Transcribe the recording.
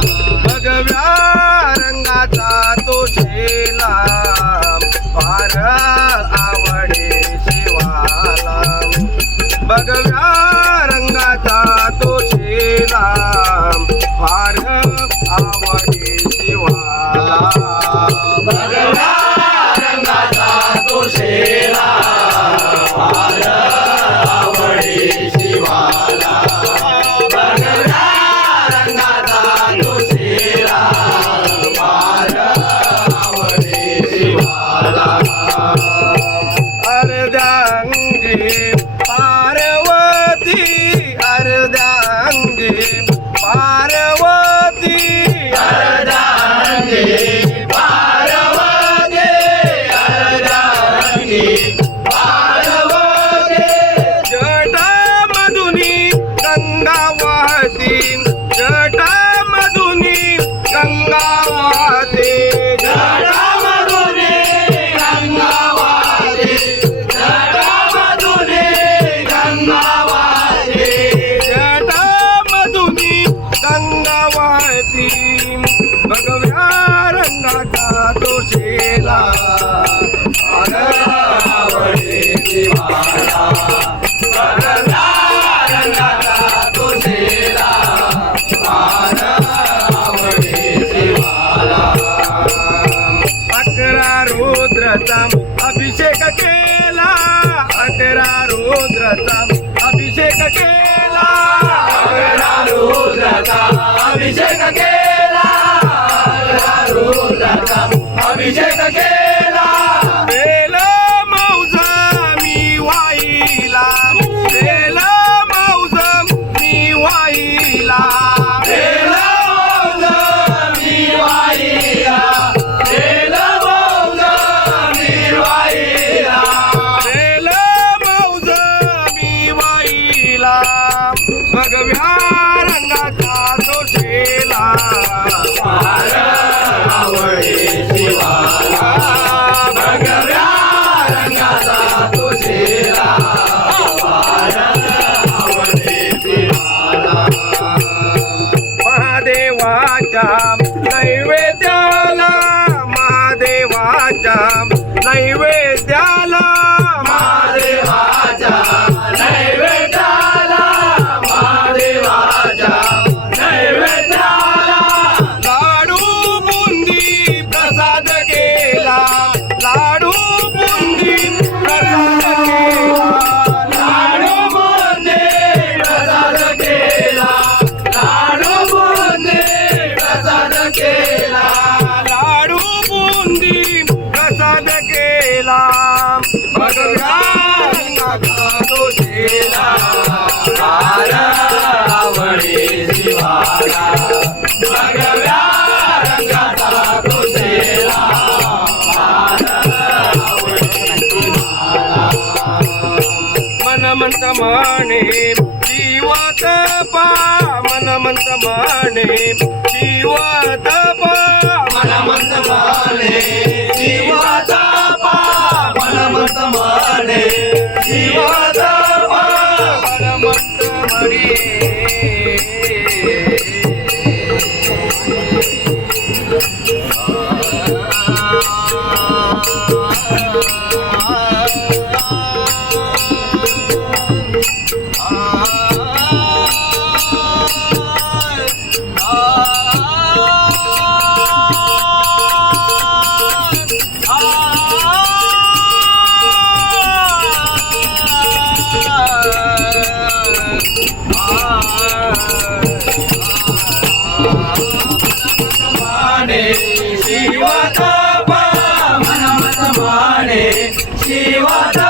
भगव्या रंगाचा तो शेला फार आवडे शिवाला भगव्या रंगाचा अभिषेक केला. रुद्राचा अभिषेक केला. बेला मी वाईला. बेला मौजा मी वाईला. भगव्या रंगाचा तो शेला भगव्या रंगाचा तो शेला महादेवाच्या नैवेद्याला महादेवाच्या नैवेद्य मनमंत माने जीवात पा मनमंत माने जीवात पा मनमंत माने जीवात पा मनमंत माने पा मनमंत माने ね。仕事